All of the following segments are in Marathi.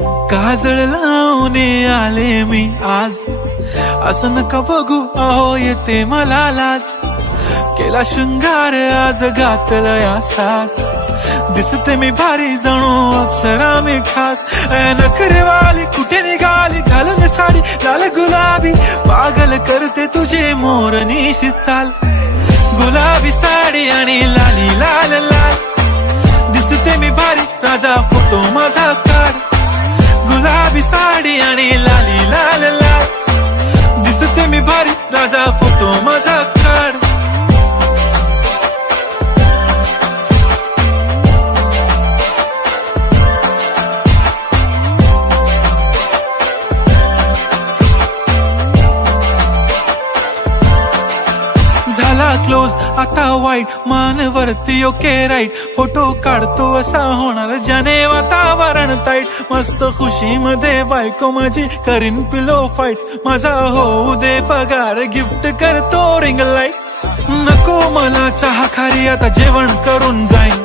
काजळ लावून आले मी आज, असं नका बघू अहो येते मला लाज. केला शृंगार आज घातला असाच, दिसते मी भारी जणू अप्सरा मी खास. नखरेवाली कुठे निघाली घालून साडी लाल गुलाबी, पागल करते तुझे मोरनीशी चाल. गुलाबी साडी आणि लाली लाल लाल, दिसते मी भारी राजा फोटो माझा काढ. गुलाबी साडी आणि लाली लाल लाल, दिसते मी भारी राजा फोटो माझा काढ. झाला क्लोज आता वाईट, मानवरती ओके राईट. फोटो काढतो असा होणार ज्याने वातावरण ताईट. मस्त खुशी मध्ये बायको माझी करीन पिलो फाईट. माझा होऊ दे पगार गिफ्ट करतो रिंग लाईट. नको मला चहा खारी आता जेवण करून जाईन.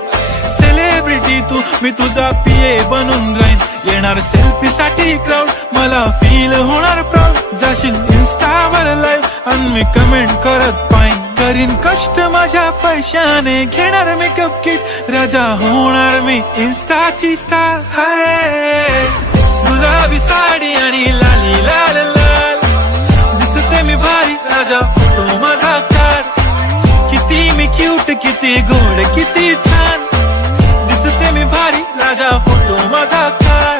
सेलिब्रिटी तू मी तुझा पिये बनून राहीन. येणार सेल्फी साठी क्राऊड मला फील होणार प्राऊड. जाशील इन्स्टावर लाईव्ह आणि मी कमेंट करत पाईन. करीन कष्ट माझ्या पैशाने घेणार मेकअप किट. राजा होणार मी इन्स्टाची स्टार. हाय गुलाबी साडी आणि लाली लाल लाल, दिसते मी भारी राजा फोटो माझा काढ. किती मी क्यूट किती गोड किती छान, दिसते मी भारी राजा फोटो माझा काढ.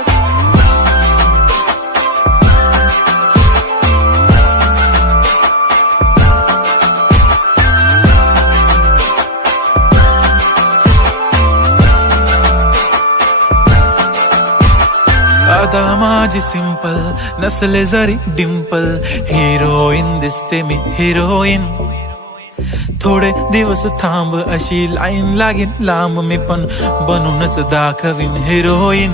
आता माझी सिंपल नसले जरी डिंपल, हिरोईन दिसते मी हिरोईन. थोडे दिवस थांब अशी लाईन लागेल लांब, मी पण बनूनच दाखवीन हिरोईन.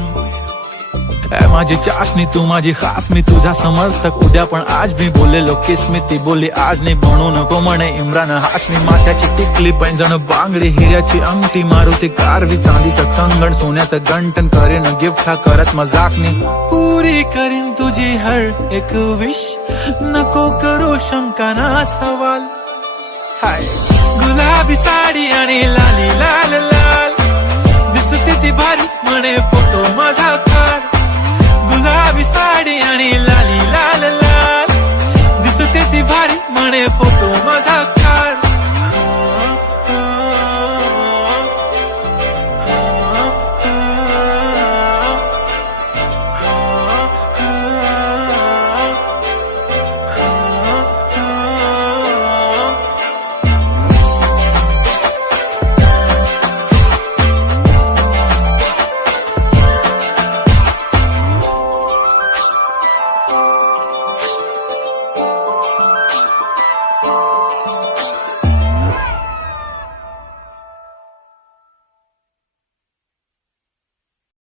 माझी चाशनी तू माझी खास, मी तुझा समर्थक उद्या पण आज मी बोलेलो किस मी. ती बोली आज नाही बनू नको म्हणे इम्रान हाशमी. माथ्याची टिकली पैंजण बांगडी हिऱ्याची अंगठी, मारुती कारवी चांदीचं कंगण सोन्याचं गंटन. करेन गिफ्ट हा करत मजाकनी, पुरी करीन तुझी हर एक विश. नको करू शंका ना सवाल. हाय गुलाबी साडी आणि लाली लाल लाल, दिसते ती भारी म्हणे फोटो माझा काढ. गुलाबी साडी आणि लाली लाल लाल, दिसते ती भारी म्हणे फोटो माझा.